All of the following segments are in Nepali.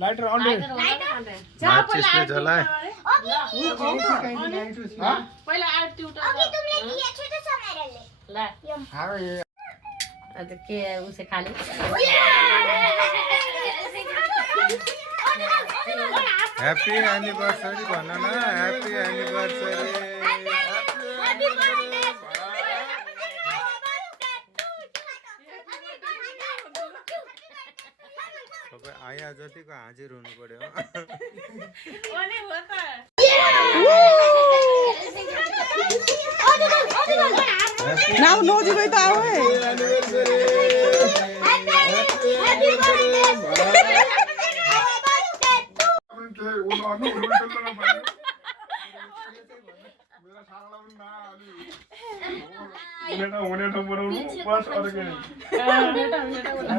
लाइटर ऑन रे माचिसले जलाए पहिला आरती उठा अभी तुमने किया छोटा सा मेरे लिए ला हां ये अब के उसे खा ले ह्यापी एनिभर्सरी भन्न न ह्यापी एनिभर्सरी सबै आया जतिको हाजिर हुनु पर्यो ओले हो त नाउ नोजी गई त आओ है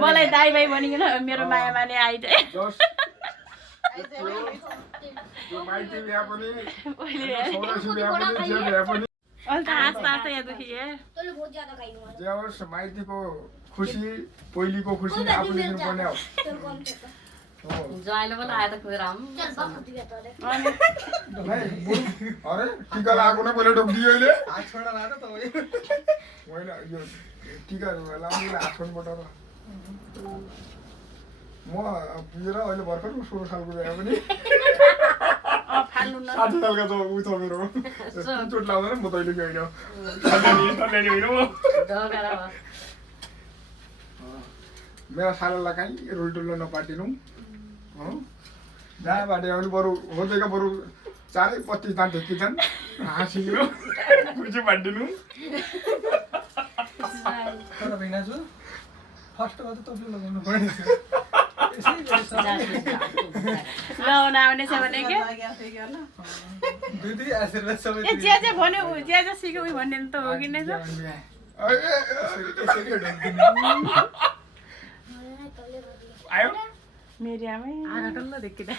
मलाई दाइ भाइ भनिकन मेरो माया माने आइजाए माइतीको खुसी पहिलीको खुसी आफूले दिनुपर्ने हो ज्वाइँले पनि आयो त खुराम अरे टिका लगाएको नै मैले ढोकिदियो अहिले होइन यो टिका लाउनु हात छोड्नुपर्छ म पुगेर अहिले भर्खर 16 सालको भए पनि 60 सालका त उ छ मेरो चोट लाउँदैन म तैँले कि होइन मेरा सालालाई कहीँ रोलटोलो नपाटिनु जहाँबाट आउनु बरु होदेका बरु 4-25 दान ढेकिन्छन् हाँसिनु खुसी बाँडिदिनु तर भिनाजु फर्स्ट गर्दा तपाईले लगाउनु पर्ने लाउन आउने छ भने के दिदी आशीर्वाद सबै ए जे भन्यो जे सिक्यो उही भन्ने त हो कि नै छ आयो मेरी आमै आटल्लो देखिदा